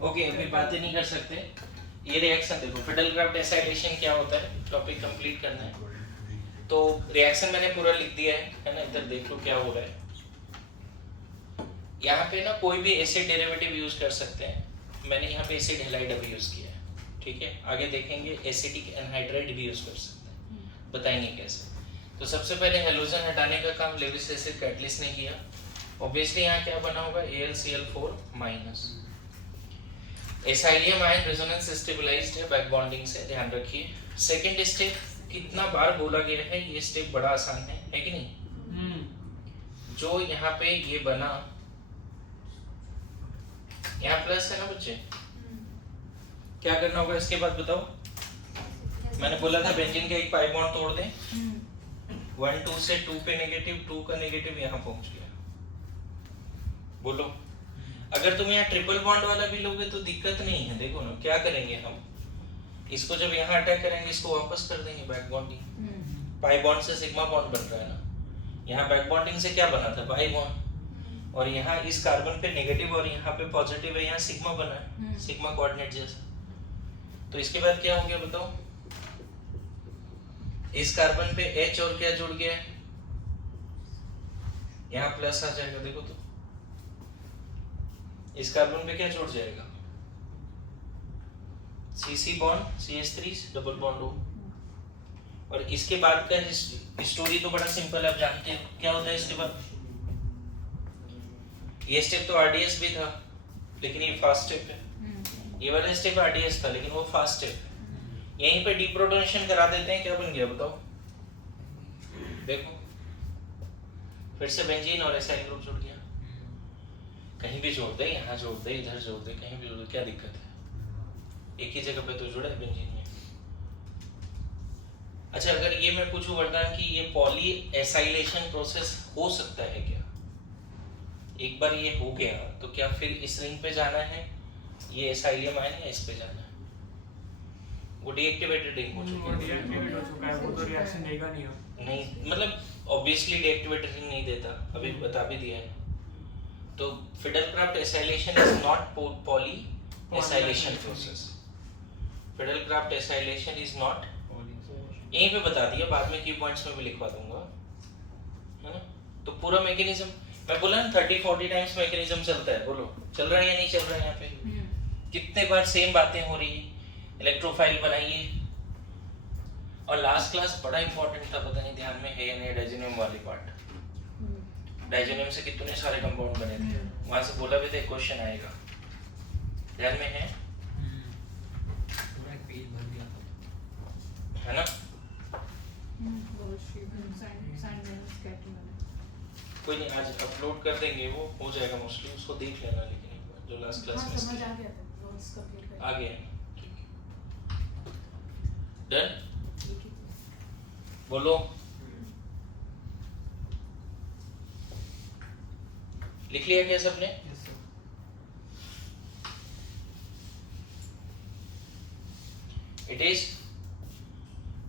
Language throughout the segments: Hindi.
ओके अभी बातें नहीं कर सकते। ये रिएक्शन देखो, फिडेलक्राफ्ट एसाइलेशन क्या होता है, टॉपिक कंप्लीट करना है। तो रिएक्शन मैंने पूरा लिख दिया है ना, इधर देख लो क्या हो रहा है। यहाँ पे ना कोई भी एसिड डेरिवेटिव यूज कर सकते हैं। मैंने यहाँ पे एसिड हैलाइड अभी यूज किया है, ठीक है। आगे देखेंगे एसिटिक एनहाइड्राइड भी यूज कर सकते हैं, बताएंगे कैसे। तो सबसे पहले हेलोजन हटाने का काम लेविस एसिड कैटलिस्ट ने किया। ऑब्वियसली यहाँ क्या बना होगा, AlCl4-। Acylium ion resonance stabilised है बैक बॉन्डिंग से, ध्यान रखिए। सेकंड स्टेप कितना बार बोला गया है, ये स्टेप बड़ा आसान है कि नहीं। जो यहाँ पे ये बना, यहाँ प्लस है ना बच्चे, क्या करना होगा इसके बाद बताओ। मैंने बोला था बेंजीन का एक पाई बॉन्ड तोड़ दें। 1 2 से 2 पे नेगेटिव, 2 का नेगेटिव यहाँ पहुंच गया। बोलो, अगर तुम यहाँ ट्रिपल बॉन्ड वाला भी लोगे तो दिक्कत नहीं है। देखो ना क्या करेंगे हम, इसको जब यहाँ अटैक करेंगे इसको वापस कर देंगे बैक बॉन्डिंग। पाई बॉन्ड से सिग्मा बॉन्ड बन रहा है ना, यहाँ बैक बॉन्डिंग से क्या बना था, पाई बॉन्ड। और यहाँ इस कार्बन पे नेगेटिव और यहाँ पे पॉजिटिव है, यहाँ सिग्मा बना है, सिग्मा कोऑर्डिनेट जैसा। तो इसके बाद क्या हो गया बताओ, इस कार्बन पे H और क्या जुड़ गया है, यहाँ प्लस आ जाएगा। देखो तो इस कार्बन पे क्या जुड़ जाएगा, CC bond CH3 double bond O। और इसके बाद का स्टोरी तो बड़ा सिंपल है, आप जानते हैं क्या होता है इसके बाद। ये स्टेप तो RDS भी था लेकिन ये फास्ट स्टेप है। ये वाला स्टेप RDS था लेकिन वो फास्ट स्टेप है। यहीं पे डीप्रोटोनेशन करा देते हैं, क्या बन गया बताओ। देखो फिर से बेंजीन और एसाइल ग्रुप जुड़ गया। कहीं भी जोड़ दे, यहाँ जोड़ दे, इधर जोड़ दे, कहीं भी जोड़ दे, क्या दिक्कत है, एक ही जगह पे तो जुड़ा है बेंजीन में। अच्छा अगर ये मैं पूछूं वरदान कि ये पॉली एसाइलेशन प्रोसेस हो सकता है क्या, एक बार ये हो गया तो क्या फिर इस रिंग पे जाना है, ये एसाइलियम आयन या इस पे जाना है। वो डीएक्टिवेटेड रिंग हो चुकी है, वो तो रिएक्शन देगा नहीं मतलब ऑब्वियसली डीएक्टिवेटेड रिंग नहीं देता, अभी बता भी दिया है। तो Friedel Crafts acylation is not poly acylation process. Friedel Crafts acylation is not, यहीं पे बता दिया, बाद में की पॉइंट्स में भी लिखवा दूंगा, है ना। तो पूरा मैकेनिज्म मैं बोला ना 30-40 टाइम्स मैकेनिज्म चलता है, बोलो चल रहा है या नहीं चल रहा है। यहाँ पे कितने बार सेम बातें हो रही है, इलेक्ट्रोफाइल बनाइए। और लास्ट क्लास बड़ा इंपॉर्टेंट था, पता नहीं ध्यान में है या नहीं, डाइजेनियम वाली पार्ट। डाइजेनियम से कितने सारे कंपाउंड बने थे, वहां से बोला भी था क्वेश्चन आएगा, ध्यान में है, पूरा एक पेज भर दिया है ना। कोई नहीं, आज अपलोड कर देंगे, वो हो जाएगा मोस्टली, उसको देख लेना। लेकिन एक बार जो लास्ट क्लास में समझ आ गया था, नोट्स कंप्लीट कर आ गया, डन। बोलो, लिख लिया क्या सबने। It is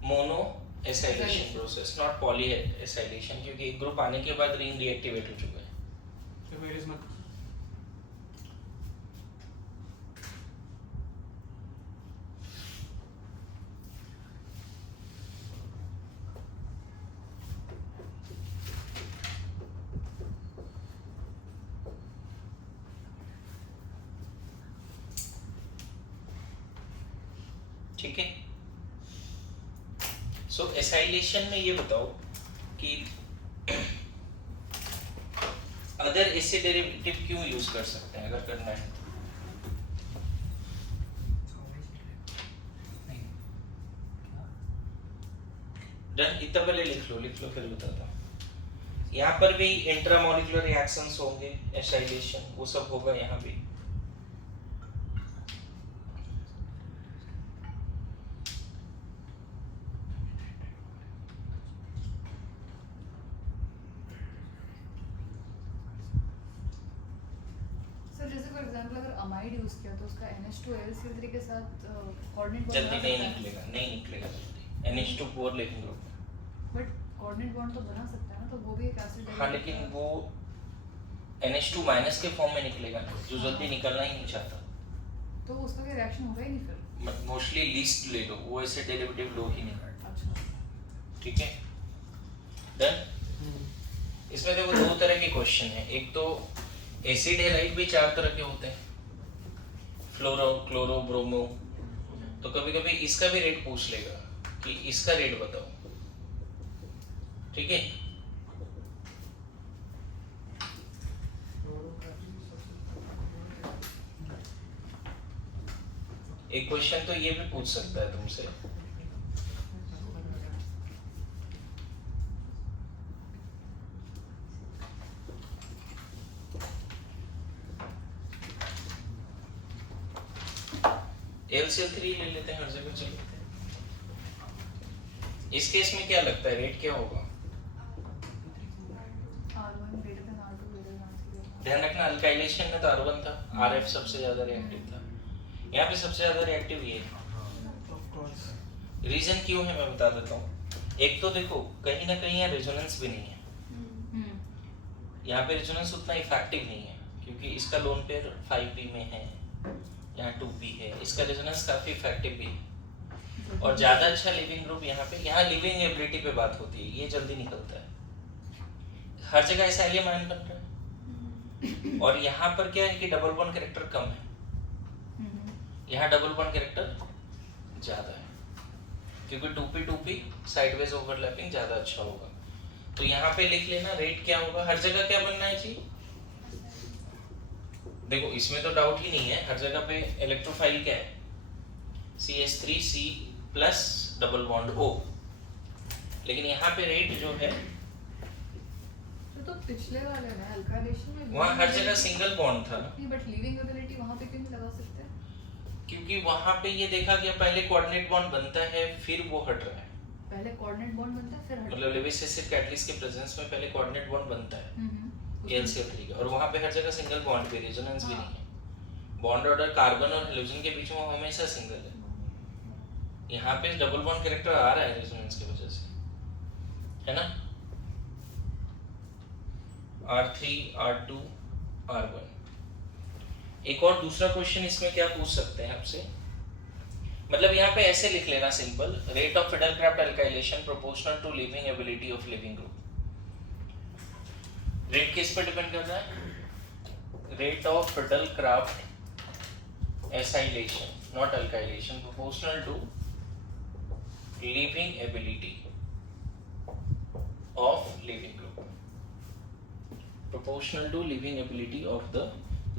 mono acylation process, not poly acylation, क्योंकि एक ग्रुप आने के बाद रिंग डीएक्टिवेट हो चुका है। तो मेरे इसमें ठीक है। सो एसाइलेशन में ये बताओ कि अदर एसिड डेरिवेटिव क्यों यूज कर सकते हैं अगर करना है। डन, इतना पहले लिख लो फिर बताता हूँ। यहाँ पर भी इंट्रामोलिकुलर रिएक्शंस होंगे, एसाइलेशन वो सब होगा यहाँ भी। अमाइड यूज किया तो उसका NH2Al के साथ कोऑर्डिनेट जल्दी नहीं निकलेगा जल्दी, NH2 पोर लिखेंगे, बट कोऑर्डिनेट बॉन्ड तो बना सकता है ना, तो वो भी एक एसिड है। हाँ लेकिन वो NH2- के फॉर्म में निकलेगा ना, जो जल्दी निकलना ही नहीं चाहता। तो उसका कोई रिएक्शन होगा ही नहीं फिर। मोस्टली लीस्ट ले लो, वो ऐसे डेरिवेटिव लो ही नहीं। अच्छा ठीक है, डन। इसमें देखो दो तरह के क्वेश्चन है, एक तो एसिड हैलाइड भी चार तरह के होते हैं, फ्लोरो, क्लोरो, ब्रोमो। तो कभी कभी इसका भी रेट पूछ लेगा कि इसका रेट बताओ। ठीक है, एक क्वेश्चन तो ये भी पूछ सकता है तुमसे, LCl3 ले लेते हैं हर जगह। चलो इस केस में क्या लगता है रेट क्या होगा? R1 greater than R2 greater than R3। ध्यान रखना अल्काइलेशन में तो R1 था, RF सबसे ज्यादा रिएक्टिव था, यहाँ पे सबसे ज्यादा रिएक्टिव ये है। रीजन क्यों है मैं बता देता हूँ। एक तो देखो कहीं ना कहीं यहाँ रेजोनेंस भी नहीं है, यहाँ पे रेजोनेंस उतना इफेक्टिव नहीं है क्योंकि इसका लोन पेयर 5p में है, यहाँ 2p है, इसका रेजोनेंस काफी इफेक्टिव भी है। और ज्यादा अच्छा लिविंग ग्रुप यहाँ पे, यहाँ लिविंग एबिलिटी पे बात होती है, ये जल्दी निकलता है, हर जगह एसाइलियम आयन बन रहा है। और यहाँ पर क्या है कि डबल बॉन्ड कैरेक्टर कम है, यहाँ डबल बॉन्ड कैरेक्टर ज्यादा है क्योंकि 2p साइडवेज ओवरलैपिंग ज्यादा अच्छा होगा। तो यहाँ पे लिख लेना रेट क्या होगा, हर जगह क्या बनना है जी। देखो इसमें तो डाउट ही नहीं है, हर जगह पे इलेक्ट्रोफाइल क्या है, CH3C plus double bond O। लेकिन यहाँ पे रेट जो है तो पिछले वाले में अल्काइलेशन में वहाँ हर जगह सिंगल बॉन्ड था ना। नहीं, बट लिविंग एबिलिटी वहाँ पे क्यों नहीं लगा सकते? क्योंकि वहाँ पे ये देखा गया पहले कोऑर्डिनेट बॉन्ड बनता है फिर वो हट रहा है, पहले कोऑर्डिनेट बॉन्ड बनता है फिर मतलब लेविस एसिड कैटलिस्ट के प्रेजेंस में पहले कोऑर्डिनेट बॉन्ड बनता है LCl3 का, और वहाँ पे हर जगह सिंगल बॉन्ड पे रेजोनेंस भी नहीं है। बॉन्ड ऑर्डर कार्बन और हेलोजन के बीच में हमेशा सिंगल है, यहाँ पे डबल बॉन्ड कैरेक्टर आ रहा है रेजोनेंस की वजह से, है ना। R3 R2 R1। एक और दूसरा क्वेश्चन इसमें क्या पूछ सकते हैं आपसे, मतलब यहाँ पे ऐसे लिख लेना simple, rate of Friedel Crafts alkylation proportional to leaving ability of leaving group. Rate किस पे डिपेंड कर रहा है? Rate of Friedel Crafts acylation not alkylation proportional to leaving ability of leaving group, proportional to living ability of the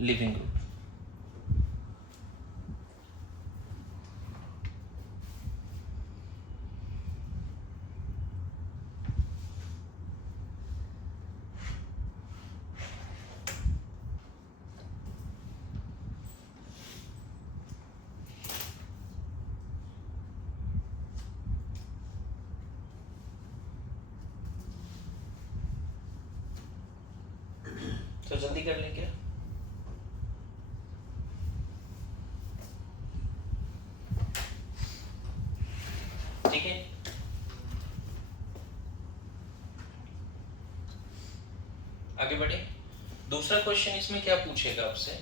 living group। तो जल्दी कर लें क्या? ठीक है, आगे बढ़े। दूसरा क्वेश्चन इसमें क्या पूछेगा आपसे,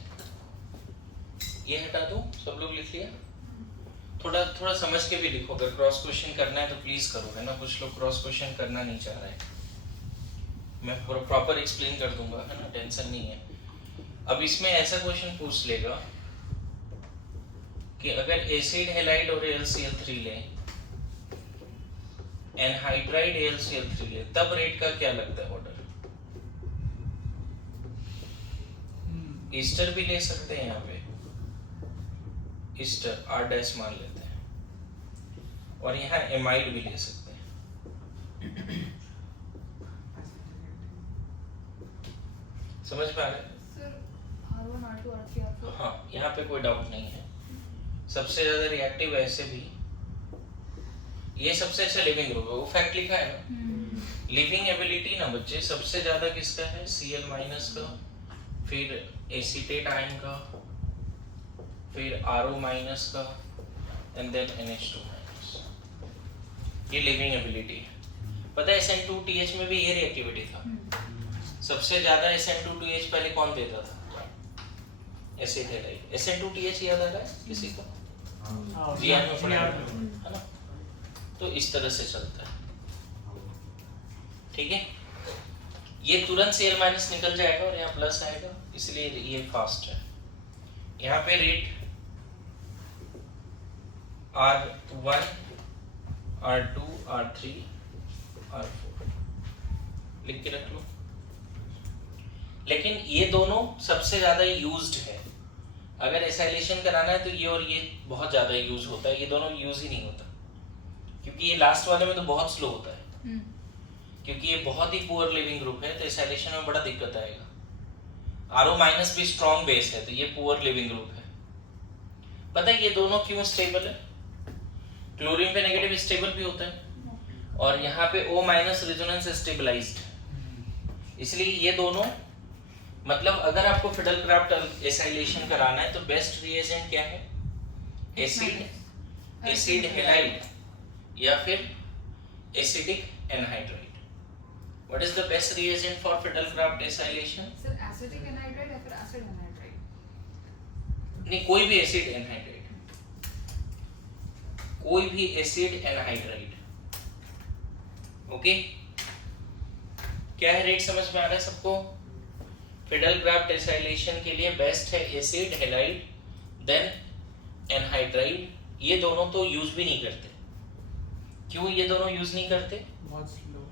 ये हटा दो, सब लोग लिख लिया? थोड़ा थोड़ा समझ के भी लिखो, अगर क्रॉस क्वेश्चन करना है तो प्लीज करो, है ना। कुछ लोग क्रॉस क्वेश्चन करना नहीं चाह रहे हैं, मैं प्रॉपर एक्सप्लेन कर दूंगा, है ना, टेंशन नहीं है। अब इसमें ऐसा क्वेश्चन पूछ लेगा कि अगर एसिड हैलाइड और AlCl3 लें, एनहाइड्राइड AlCl3 लें, तब रेट का क्या लगता है ऑर्डर? ईस्टर भी ले सकते हैं, यहाँ पे ईस्टर R' मान लेते हैं, और यहाँ एमाइड भी ले सकते हैं। समझ में आ रहा है? Sir R1 R2 R3 R4। हाँ, यहाँ पे कोई डाउट नहीं है। सबसे ज्यादा रिएक्टिव ऐसे भी, ये सबसे अच्छा लिविंग ग्रुप है, वो फैक्ट लिखा है ना। लिविंग एबिलिटी ना बच्चे सबसे ज्यादा किसका है? Cl- का, फिर एसीटेट आयन का, फिर RO- का, एंड देन NH2-। ये लिविंग एबिलिटी है। पता है SN2TH में भी ये रिएक्टिविटी था, सबसे ज्यादा SN2TH पहले कौन देता था? Acid halide. SN2TH याद आ रहा है किसी को? हाँ, GR में पढ़ा GR है में। ना? तो इस तरह से चलता है, ठीक है। ये तुरंत Cl माइनस निकल जाएगा और यहाँ प्लस आएगा, इसलिए ये फास्ट है। यहाँ पे rate R1 R2 R3 R4 लिख के रख लो। लेकिन ये दोनों सबसे ज्यादा यूज्ड है। अगर एसाइलेशन कराना है तो ये और ये बहुत ज्यादा यूज होता है, ये दोनों यूज ही नहीं होता, क्योंकि ये लास्ट वाले में तो बहुत स्लो होता है, क्योंकि ये बहुत ही पुअर लिविंग ग्रुप है, तो एसाइलेशन में बड़ा दिक्कत आएगा। RO माइनस भी स्ट्रॉन्ग बेस है, तो ये पुअर लिविंग ग्रुप है। पता है ये दोनों क्यों स्टेबल है? क्लोरीन पे नेगेटिव स्टेबल भी होता है और यहाँ पे O माइनस रेजोनेंस स्टेबलाइज्ड, इसलिए ये दोनों, मतलब अगर आपको फिडलक्राफ्ट एसाइलेशन कराना है तो बेस्ट रिएजेंट क्या है? एसिड हैलाइड या फिर acidic anhydride. What is the best reagent for Friedel Crafts acylation? Sir acidic anhydride या फिर एसिड एनहाइड्राइड? नहीं, कोई भी एसिड एनहाइड्राइड, कोई भी एसिड एनहाइड्राइड। ओके, क्या है रेट समझ में आ रहा है सबको? फिडलक्राफ्ट एसाइलेशन के लिए बेस्ट है एसिड हैलाइड देन एनहाइड्राइड। ये दोनों तो यूज भी नहीं करते। क्यों ये दोनों यूज नहीं करते? बहुत slow.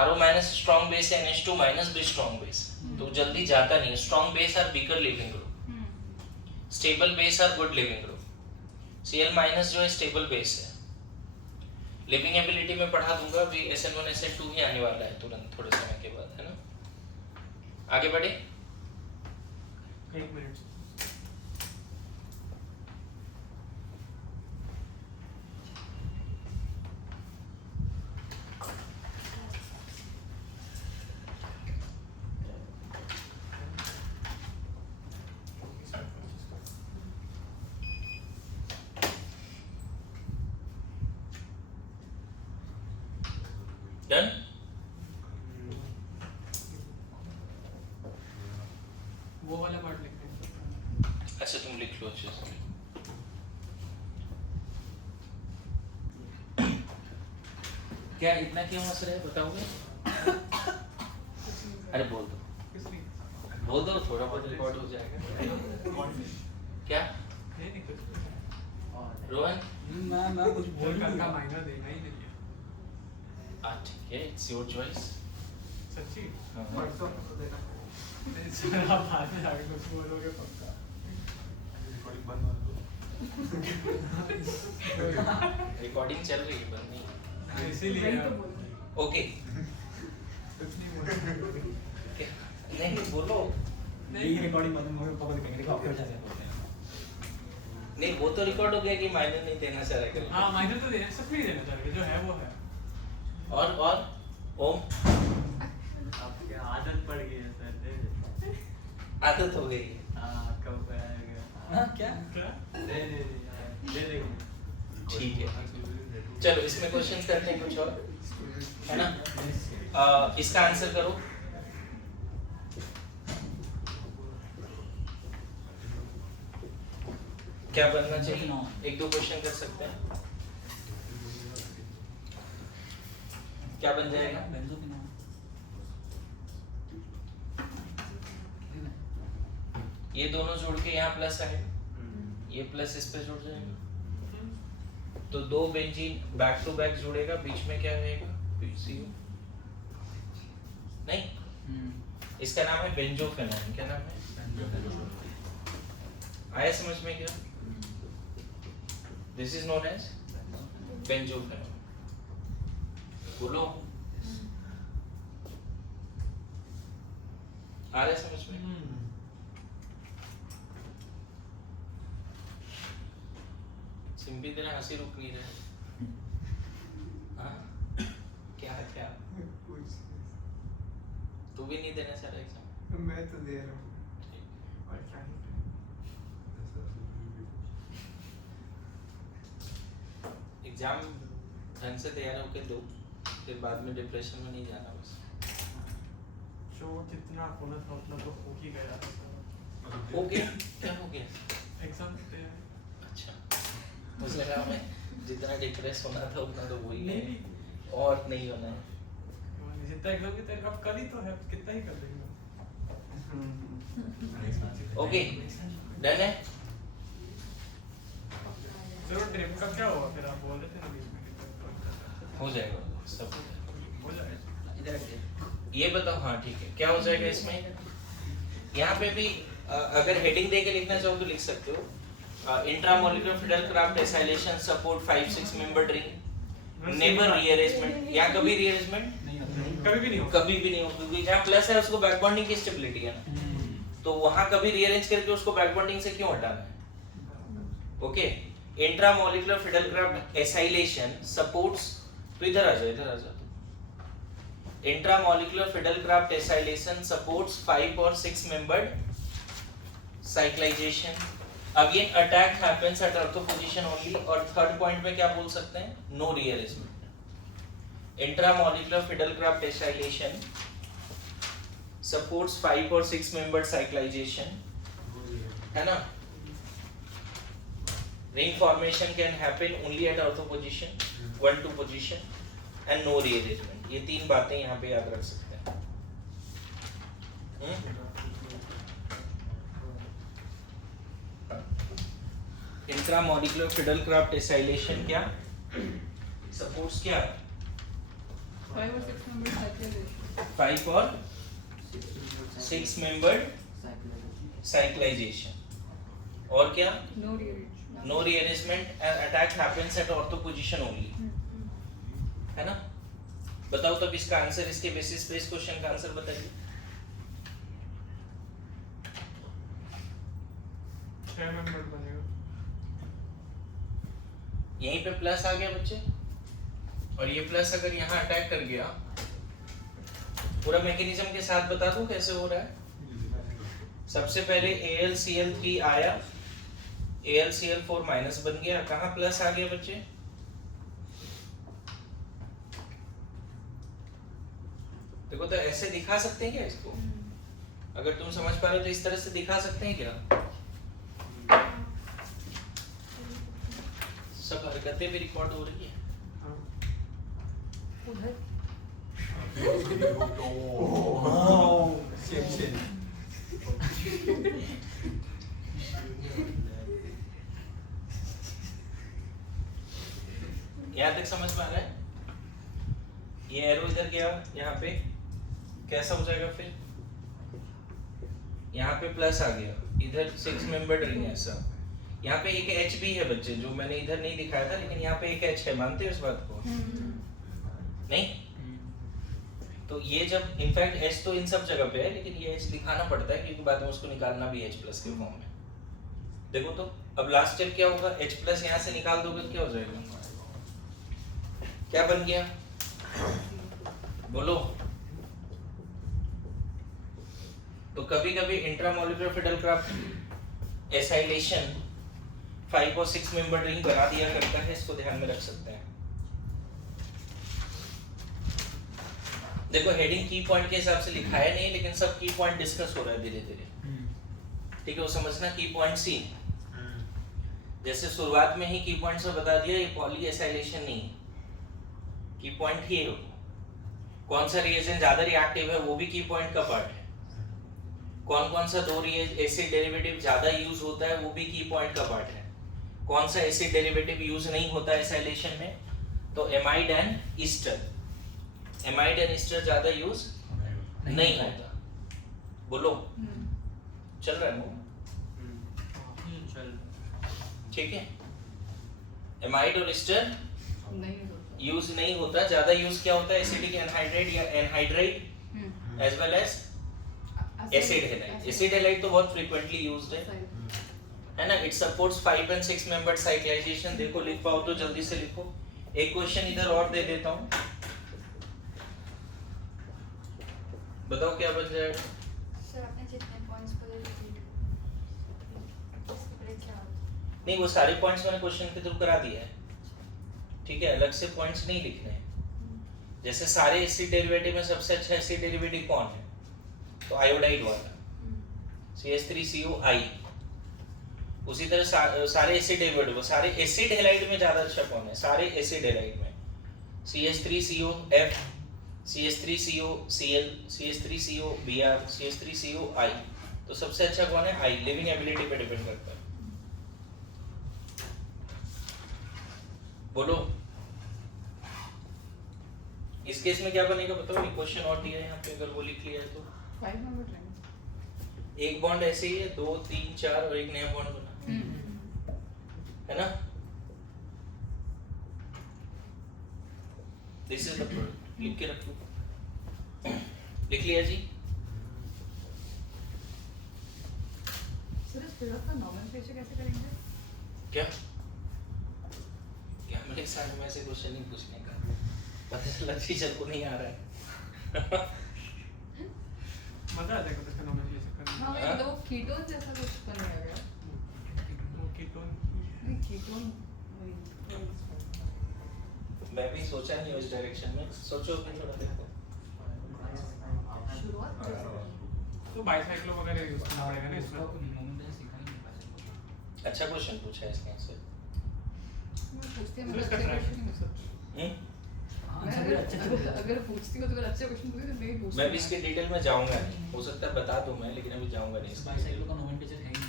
RO minus strong base है, NH2 माइनस भी स्ट्रॉन्ग बेस, तो जल्दी जाता नहीं। Strong base are weaker leaving group, stable base are good leaving group. Cl minus जो है स्टेबल बेस है। लिविंग एबिलिटी में पढ़ा दूंगा, अभी SN1 SN2 ही आने वाला है तुरंत थोड़े समय के बाद, है ना। आगे बढ़े। 1 मिनट। डन। वो वाला पार्ट लिखना है। अच्छा तुम लिख लो अच्छे से। क्या इतना क्यों हंस रहे हैं बताओगे? अरे बोल दो, किस लिए? बोल दो, थोड़ा बहुत रिकॉर्ड हो जाएगा। क्या नहीं नहीं कुछ नहीं। रोहन? मैं कुछ बोल कर का माइनर देना ही नहीं है। ठीक है, इट्स योर चॉइस। सच्ची? हाँ। परसों तो देना। सर आप बाद में आगे कुछ बोलोगे पक्का। रिकॉर्डिंग बंद कर दो। रिकॉर्डिंग चल रही है, बंद नहीं। इसीलिए वही तो यार। बोल रही हूँ। ओके, कुछ नहीं बोल। नहीं बोलो। नहीं रिकॉर्डिंग बंद हो गई, पब्लिक कहेंगे देखो आपके वजह से बोलते हैं। नहीं, वो तो रिकॉर्ड हो गया कि माइनर नहीं देना चाह रहा है। हाँ माइनर तो देना, सब नहीं देना चाहिए, जो है वो है। और ओम, आपकी आदत पड़ गई है सर, दे दे। आदत हो गई है। हाँ कब आएगा? हाँ क्या? क्या? दे दे दे दे। ठीक है, चलो इसमें क्वेश्चन करते हैं कुछ और, है ना। इसका आंसर करो। क्या बनना चाहिए? एक दो क्वेश्चन कर सकते हैं। क्या बन जाएगा? ये दोनों जोड़ के यहाँ प्लस आएगा, ये प्लस इस पे जुड़ जाएगा, तो दो बेंजीन बैक टू बैक जुड़ेगा, बीच में क्या रहेगा? PCO। नहीं, इसका नाम है बेंजोफेनॉन। क्या नाम है? आया समझ में क्या? This is known as benzophenone. बोलो, आ रहा है समझ में? सिंपी तेरा हंसी रुक नहीं रहा। हाँ? क्या क्या? तू भी नहीं देना चाह रहा एग्जाम? मैं तो दे रहा हूँ। और क्या ही एग्जाम ढंग से तैयार होकर दो, फिर बाद में डिप्रेशन में नहीं जाना बस। जो जितना होना था उतना तो हो ही गया है। हो गया क्या हो गया? एग्जाम देते हैं अच्छा मुझे लगा मैं जितना डिप्रेस होना था उतना तो वही है नहीं और नहीं होना है। जितना एग्जाम की तैयारी अब कल ही तो है कितना ही कर लेंगे ओके डन है। चलो ट्रिप का क्या हुआ फिर आप बोल रहे थे ना बीच में हो जाएगा सब हो जाएगा इधर ये बताओ। हाँ ठीक है क्या हो जाएगा इसमें? यहाँ पे भी अगर हेडिंग दे के लिखना चाहो तो लिख सकते हो। Intramolecular Friedel Crafts acylation support 5-6 member ring never rearrangement. यहाँ कभी रीअरेंजमेंट कभी भी नहीं हो कभी भी नहीं हो क्योंकि जहाँ प्लस है उसको बैक बॉन्डिंग की स्टेबिलिटी है ना, तो वहां कभी रीअरेंज करके उसको बैक बॉन्डिंग से क्यों हटाना है? Okay intramolecular Friedel Crafts acylation supports तो इधर आ जाओ। इंट्रामोलिकुलर फिडेलक्राफ्ट एसाइलेशन सपोर्ट्स 5 और 6 membered cyclization. Again attack happens at ortho position only. और थर्ड पॉइंट में क्या बोल सकते हैं? No rearrangement. Intramolecular Friedel Crafts acylation supports 5 or 6 membered cyclization है ना। ring formation can happen only at ortho position 1-2 position and no rearrangement। ये तीन बातें यहाँ पे याद रख सकते हैं। इंट्रामोलिकुलर फिडेलक्राफ्ट एसाइलेशन क्या सपोर्ट्स क्या 5 or 6 members cyclization 5 और 6 membered cyclization। और क्या? no rearrangement No rearrangement and attack happens at ortho position only है ना। बताओ तब इसका आंसर इसके बेसिस पे इस क्वेश्चन का आंसर बताइए। 6 मेंबर बनेगा यहीं पे प्लस आ गया बच्चे और ये प्लस अगर यहाँ अटैक कर गया पूरा मैकेनिज्म के साथ बता दूं कैसे हो रहा है। सबसे पहले AlCl3 आया AlCl4 माइनस बन गया। कहाँ प्लस आ गया बच्चे? देखो तो ऐसे दिखा सकते हैं क्या इसको? अगर तुम समझ पा रहे हो तो इस तरह से दिखा सकते हैं क्या? सब हरकतें भी रिकॉर्ड हो रही है। उधर यहाँ तक समझ पा रहा है? ये एरो इधर गया यहाँ पे कैसा हो जाएगा फिर? यहाँ पे प्लस आ गया इधर 6 मेंबर्ड रिंग है ऐसा। यहाँ पे एक H भी है बच्चे जो मैंने इधर नहीं दिखाया था लेकिन यहाँ पे एक H है। मानते हो इस बात को? नहीं तो ये जब इनफैक्ट H तो इन सब जगह पे है लेकिन ये H दिखाना पड़ता है क्योंकि बाद में उसको निकालना भी H प्लस के फॉर्म में। देखो तो अब लास्ट स्टेप क्या होगा? H प्लस यहाँ से निकाल दोगे क्या हो जाएगा? क्या बन गया बोलो। तो कभी कभी इंट्रामोलिकुलर फिडेलक्राफ्ट एसाइलेशन 5 और 6 मेंबर रिंग बना दिया करता है, इसको ध्यान में रख सकते हैं। देखो हेडिंग की पॉइंट के हिसाब से लिखा है नहीं लेकिन सब की पॉइंट डिस्कस हो रहा है धीरे धीरे। ठीक है वो समझना की पॉइंट सी जैसे शुरुआत में ही की पॉइंट से बता दिया ये पॉली एसाइलेशन नहीं है। की पॉइंट ही है कौन सा रिएजेंट ज्यादा रिएक्टिव है वो भी की पॉइंट का पार्ट है। कौन कौन सा दो एसिड डेरिवेटिव ज्यादा यूज होता है वो भी की पॉइंट का पार्ट है। कौन सा एसिड डेरिवेटिव यूज नहीं होता एसाइलेशन में तो amide and Easter. Amide and Easter ज्यादा यूज नहीं होता। बोलो चल रहा है वो? चल ठीक है एमाइड और ईस्टर नहीं होता यूज नहीं होता। ज्यादा यूज क्या होता है? एसिडिक एनहाइड्राइड या anhydride as well as acid halide. Acid halide तो बहुत फ्रीक्वेंटली यूज्ड है ना। It supports 5 and 6 membered cyclisation. देखो लिख पाओ तो जल्दी से लिखो। एक क्वेश्चन इधर और दे देता हूं बताओ क्या बन जाएगा? सर आपने जितने पॉइंट्स बोले रिपीट क्या नहीं वो सारे पॉइंट्स मैंने क्वेश्चन के थ्रू करा दिया है। ठीक है अलग से पॉइंट्स नहीं लिखने हैं। जैसे सारे एसिड डेरिवेटिव में सबसे अच्छा एसिड डेरिवेटिव कौन है? तो आयोडाइड वाला। CH3COI। उसी तरह सारे एसिड हैलाइड, वो सारे एसिड हैलाइड में ज्यादा अच्छा कौन है? सारे एसिड हैलाइड में CH3COF, CH3COCl, CH3COBr, CH3COI। तो सबसे अच्छा कौन है? I। लिविंग एबिलिटी पे डिपेंड करता है। बोलो इस केस में क्या बनेगा बताओ? एक क्वेश्चन और दिया है यहाँ पे, अगर वो लिख लिया है तो 5 नंबर रहेंगे। एक बॉन्ड ऐसे ही है, 2 3 4 और एक नया बॉन्ड बना है ना। This is the product. लिख के रखो, लिख लिया जी। सर इस प्रोडक्ट का नॉमेनक्लेचर कैसे करेंगे? क्या क्या मेरे साथ में ऐसे क्वेश्चन नहीं पूछने का, पता चला टीचर को नहीं आ रहा है। मजा आ जाएगा इसका नॉमिनेशन करने हाँ हाँ? मतलब वो कीटोन जैसा कुछ तो नहीं आ गया। में। वो कीटोन नहीं कीटोन वही मैं भी सोचा नहीं उस डायरेक्शन में, सोचो कि थोड़ा देखो। शुरुआत कैसे करेंगे? तो बाइसाइक्लो वगैरह यूज करना पड़ेगा ना इसमें। अच्छा क्वेश्चन पूछा है इसका आंसर। मैं पूछती हूँ तो मतलब इसका अच्छे ट्राई क्वेश्चन नहीं सर। मैं अगर पूछती हूँ तो अगर अच्छे क्वेश्चन पूछती तो नहीं पूछती। मैं भी इसके डिटेल में जाऊंगा नहीं, हो सकता है बता दूं मैं, लेकिन अभी जाऊंगा नहीं इसके बाइसाइक्लो का नोमेनक्लेचर है ही नहीं।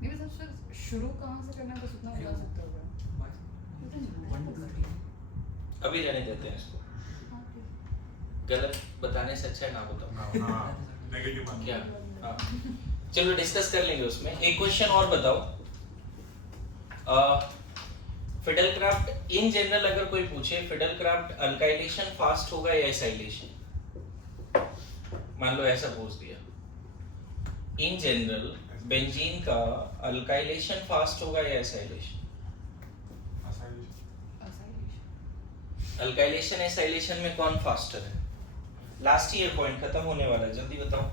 नहीं बस सर शुरू कहाँ से करना है बस उतना बता सकते हो क्या? 1 2 3 अभी रहने देते हैं इसको, हाँ, ठीक। गलत बताने से अच्छा है ना बताओ। हाँ नेगेटिव मान क्या? हाँ चलो डिस्कस कर लेंगे उसमें। एक क्वेश्चन और बताओ, फिडलक्राफ्ट इन जनरल अगर कोई पूछे फिडलक्राफ्ट अल्काइलेशन फास्ट होगा या एसाइलेशन, मान लो ऐसा पूछ दिया, इन जनरल बेंजीन का अल्काइलेशन फास्ट होगा या एसाइलेशन? Acylation। अल्काइलेशन एसाइलेशन में कौन फास्टर है? लास्ट ईयर पॉइंट खत्म होने वाला है, जल्दी बताओ।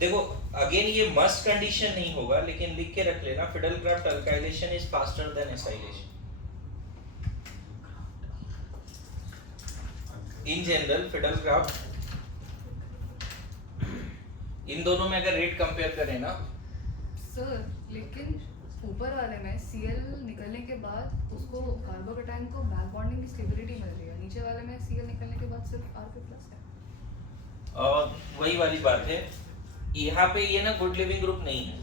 देखो अगेन ये मस्ट कंडीशन नहीं होगा, लेकिन लिख के रख लेना, Friedel Crafts alkylation is faster than acylation. In general Friedel Crafts, इन दोनों में अगर रेट कंपेयर करें ना, सर लेकिन ऊपर वाले में Cl निकलने के बाद उसको कार्बोकेटाइन को बैक बॉन्डिंग की स्टेबिलिटी मिल रही है, नीचे वाले में Cl निकलने के बाद सिर्फ R2+ है। और वही वाली बात है, यहाँ पे ये ना गुड लिविंग ग्रुप नहीं है,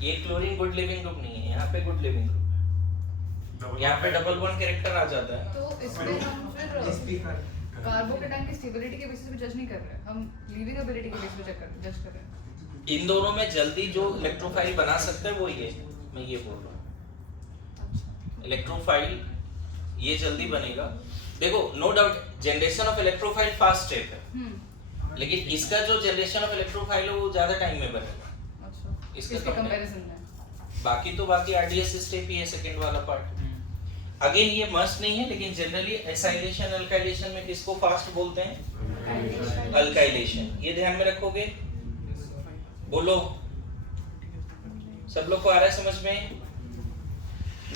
ये क्लोरीन गुड लिविंग ग्रुप नहीं है, यहाँ पे गुड लिविंग ग्रुप है, यहाँ पे डबल बॉन्ड कैरेक्टर आ जाता है। तो इसमें हम फिर कार्बोकेटाइन की स्टेबिलिटी के बेसिस पे जज नहीं कर रहे, हम लिविंग एबिलिटी के बेसिस पे जज कर रहे हैं। इन दोनों में जल्दी जो इलेक्ट्रोफाइल बना सकता है वो ये, मैं ये बोल रहा हूँ, अच्छा इलेक्ट्रोफाइल ये जल्दी बनेगा। देखो no doubt generation of electrophile fast step है, लेकिन इसका जो जनरेशन ऑफ इलेक्ट्रोफाइल है वो ज्यादा टाइम में बनेगा अच्छा इसके इसके कंपैरिजन में। बाकी आरडीएस स्टेप ही है सेकंड वाला पार्ट। अगेन ये मस्ट नहीं है, लेकिन जनरली एसाइलेशन अल्काइलेशन में किसको फास्ट बोलते हैं? अल्काइलेशन। ये ध्यान में रखोगे। बोलो सब लोग को आ रहा है समझ में?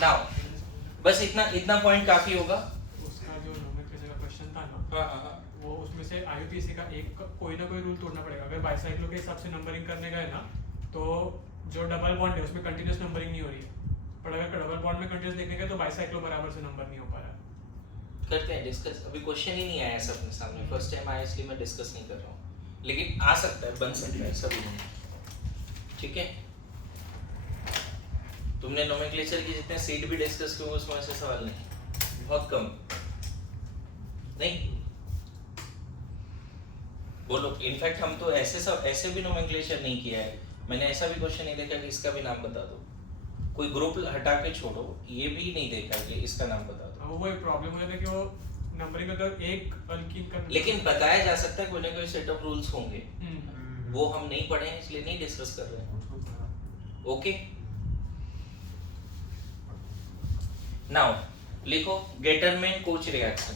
नाउ बस इतना पॉइंट काफी होगा। उसका जो नोमेनक्लेचर का क्वेश्चन था ना, हाँ वो उसमें से IUPAC का एक कोई ना कोई रूल तोड़ना पड़ेगा। अगर बाइसाइक्लो के हिसाब से नंबरिंग करने गए ना, तो जो डबल बॉन्ड है उसमें कंटिन्यूअस नंबरिंग नहीं हो रही है, पर अगर डबल बॉन्ड में कंटिन्यूअस देखने गए तो बाइसाइक्लो बराबर से नंबर नहीं हो पा रहा है। करते हैं डिस्कस। अभी क्वेश्चन ही नहीं आया सब अपने सामने, फर्स्ट टाइम आया इसलिए मैं डिस्कस नहीं कर रहा हूँ, लेकिन आ सकता है, बन सकता है सभी में। ठीक है, तुमने नोमेनक्लेचर की जितने सीट भी डिस्कस किए उसमें ऐसे सवाल नहीं, बहुत कम नहीं। बोलो इनफैक्ट हम तो ऐसे भी नोमेनक्लेचर नहीं किया है, मैंने ऐसा भी क्वेश्चन नहीं देखा कि इसका भी नाम बता दो, कोई ग्रुप हटा के छोड़ो, ये भी नहीं देखा कि इसका नाम बता दो। वो एक प्रॉब्लम हो जाता है कि वो नंबरिंग अगर एक अल्कीन का लेकिन बताया जा सकता है कोई ना कोई सेट ऑफ रूल्स होंगे, हम्म। वो हम नहीं पढ़े हैं इसलिए नहीं डिस्कस कर रहे हैं। ओके नाउ लिखो गेटरमैन कोच रिएक्शन।